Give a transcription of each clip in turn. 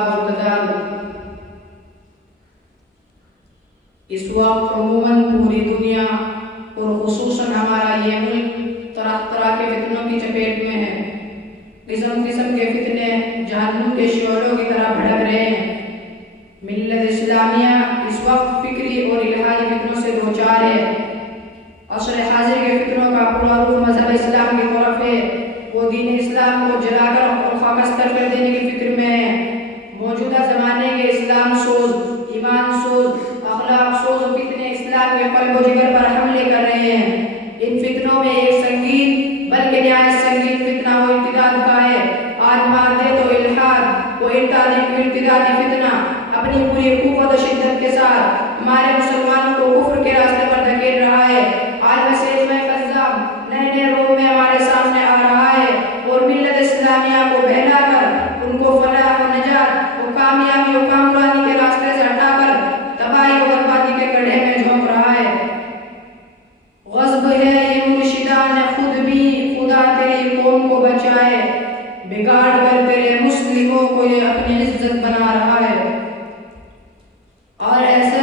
اسباب اور تدارک۔ اس وقت عموماً پوری دنیا اور خصوصاً ہمارا یہ ملک طرح طرح کے فتنوں کی چپیٹ میں ہے۔ قسم قسم کے فتنے جہنم کے شعلوں کی طرح بھڑک رہے ہیں۔ ملت اسلامیہ اس وقت فکری اور الہی فتنوں سے دوچار ہے۔ عصر حاضر کے فتنوں کا پورا رخ مذہب اسلام کی طرف ہے۔ وہ دین اسلام کو جلا کر اور خاکستر کر دینے کی فکر میں ہے۔ موجودہ زمانے کے اسلام سوز، ایمان سوز، اخلاق سوز و فتنے اسلام کے قلب و جگر پر حملے کر رہے ہیں۔ ان فتنوں میں ایک سنگین بلکہ نہایت سنگین فتنہ وہ ارتداد کا ہے۔ آج مادے تو الحاد و ارتدادی فتنہ اپنی پوری قوت و شدت کے ساتھ ہمارے مسلمانوں کو کفر کے راستے پر دھکیل رہا ہے۔ آج مسیح میں کذاب نئے نئے روپ میں ہمارے سامنے آ رہا ہے اور ملت اسلامیہ کو بہلا کر ان کو فلاح و نجات و کامیابی و کامرانی کے راستے سے ہٹا کر تباہی و بربادی کے گڑھے میں جھونک رہا ہے۔ غضب ہے یہ مرشدان خود بھی خدا تیری قوم کو بچائے، بگاڑ کر تیرے مسلموں کو یہ اپنی عزت بنا رہا ہے۔ اور ایسے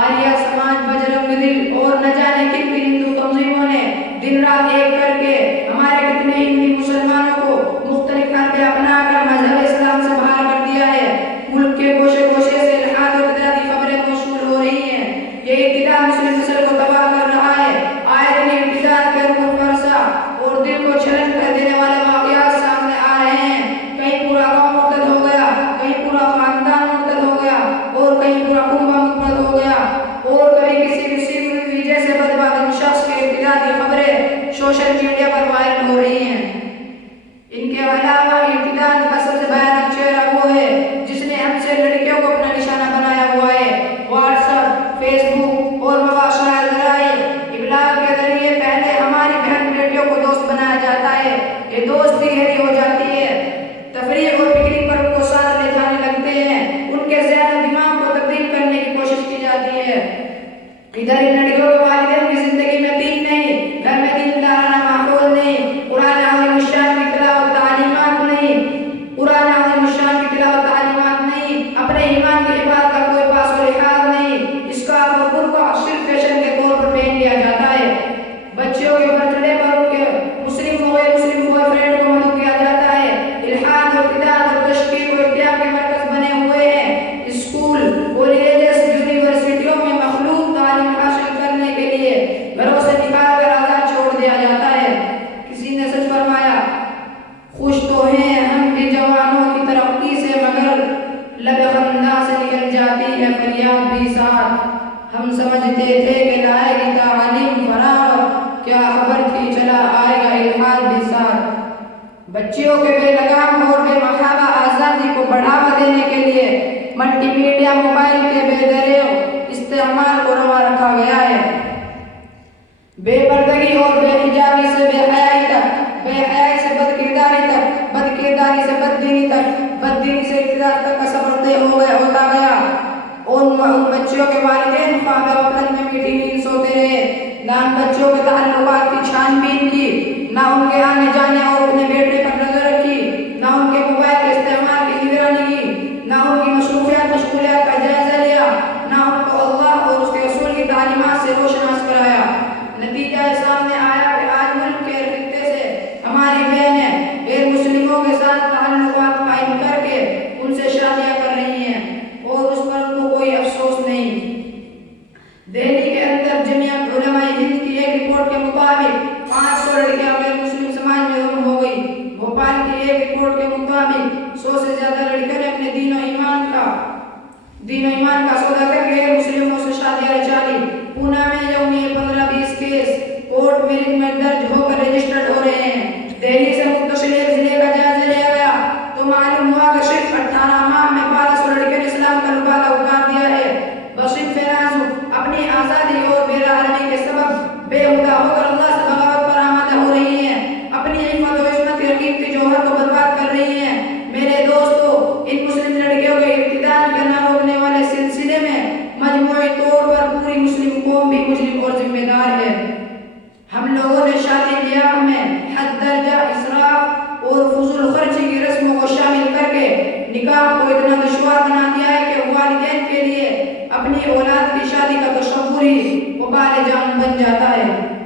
آریہ سماج، بجرنگ دل اور نہ جانے کن کن ہندو تنظیموں نے دن رات ایک کر کے ہمارے کتنے ہندی مسلمانوں کو مختلف حربے اپنا کر مذہب اسلام سے باہر کر دیا ہے۔ ملک کے گوشے گوشے سے الحاد اور ارتدادی خبریں موصول ہو رہی ہیں۔ یہ ارتداد مسلم نسل کو تباہ کر رہا ہے۔ آئے دن ارتداد کے روح فرسا اور دل کو چھلن کر دینے والے واقعات سامنے آ رہے ہیں۔ کہیں پورا گاؤں مرتد ہو گیا، کہیں پورا خاندان مرتد ہو گیا اور کہیں پورا کنبہ مرتد ہو گیا، اور کبھی کسی جیسے بدبادل شخص کے ارتداد کی خبریں سوشل میڈیا پر وائرل ہو رہی ہیں۔ ان کے علاوہ ارتداد کا سب سے بھیانک چہرہ وہ ہے جس نے ہم سے لڑکیوں کو اپنا نشانہ بنایا ہوا ہے۔ واٹس ایپ، فیس بک اور مواصلات ذرائع ابلاغ کے ذریعے پہلے ہماری بہن بیٹیوں کو دوست بنایا جاتا ہے۔ یہ دوستی گہری ہو جاتی ہے، تفریح اور پکنک پر ان کو ساتھ لے جانے لگتے ہیں، ان کے ذہن و دماغ کو تبدیل کرنے کی کوشش کی جاتی ہے۔ ادھر ان لڑکیوں کے والدین کی زندگی میں دین نہیں، گھر میں دین دارانہ ماحول نہیں، قرآن عظیم الشان کی تلاوت تعلیمات نہیں، قرآن عظیم الشان کی تلاوت تعلیمات نہیں، اپنے ایمان کی حفاظت کا کوئی پاس و لحاظ نہیں، اس کا برقع صرف فیشن کے طور پر پہن لیا جاتا ہے۔ بچیوں کے برتھ ڈے پر ان کے مسلم و غیر مسلم بوائے فرینڈ کو مدعو کیا جاتا ہے۔ الحاد اور ارتداد اور تشکیک و ارتیاب کے مرکز بنے ہوئے ہیں۔ اسکول، کالجز، یونیورسٹیوں میں مخلوط تعلیم حاصل کرنے کے لیے گھروں سے نکال کر آزاد چھوڑ دیا جاتا ہے۔ کسی نے سچ فرمایا، خوش تو ہیں ہم بھی جوانوں کی ترقی سے، مگر لب خندہ سے نکل جاتی ہے فریاد بھی ساتھ۔ ہم سمجھتے تھے کہ لائے گی تعلیم فراغ، کیا خبر تھی چلا آئے گا الحاد بھی ساتھ۔ بچیوں کے بے لگام اور بے محابہ آزادی کو بڑھاوا دینے کے لیے ملٹی میڈیا موبائل کے بے دریغ استعمال کو روا رکھا گیا ہے۔ بے پردگی اور بے حجابی سے بے حیائی تک، بے حیائی سے بد کرداری تک، بد کرداری سے بد دینی تک، بد دینی سے ارتداد تک کا سفر طے ہوتا گیا۔ ان بچیوں کے والدین خواب غفلت میں میٹھی نیند سوتے رہے، نہ ان بچوں کے تعلقات کی چھان بین کی، نہ ان کے آنے جانے اور اپنے بیٹے پر نظر رکھی، نہ ان کے موبائل کے استعمال کی نگرانی کی، نہ ان کی مصروفیات مشغولیات کا جائزہ لیا، نہ ان کو اللہ اور اس کے رسول کی تعلیمات سے روشناس کرایا۔ نتیجہ سامنے آیا کہ آج ملک کے خطے سے ہماری بہنیں غیر مسلموں کے ساتھ تعلقات قائم کر کے ان سے شادیاں کر رہی ہیں اور اس پر ان کو کوئی افسوس نہیں۔ دہلی کے اندر جمعیت علماء ہند کی ایک رپورٹ کے مطابق 500 لڑکیاں غیر مسلم سماج میں ضم ہو گئی۔ بھوپال کی ایک رپورٹ کے مطابق 100 سے زیادہ لڑکیوں نے اپنے دین و ایمان کا سودا کر کے غیر مسلموں سے شادیاں رچا لی۔ پونا میں یومیہ 15-20 کیس کورٹ میرج میں درج ہو کر رجسٹرڈ ہو رہے ہیں۔ دہلی سے متصل ایک ضلع کا جائزہ لیا گیا تو معلوم ہوا کہ صرف 18 ماہ میں 1200 لڑکیوں نے اسلام کا لبادہ اتار دیا ہے۔ بصرف نازک اپنی آزادی اور بے رحمی کے سبب بے ہدہ ہو کر اللہ سے بغاوت پر آمادہ ہو رہی ہیں، اپنی عفت و عصمت کی حقیقی جوہر کو برباد کر رہی ہیں۔ میرے دوستو، ان مسلم لڑکیوں کے ارتداد کے نہ روکنے والے سلسلے میں مجموعی طور پر پوری مسلم قوم بھی مجرم اور ذمہ دار ہے۔ ہم لوگوں نے شادی بیاہ میں حد درجہ اسراف اور فضول خرچی کی رسموں کو شامل کر کے نکاح کو دشوار بنا دیا ہے کہ والدین کے لیے اپنی اولاد کی شادی کا تصور ہی وبال جان بن جاتا ہے۔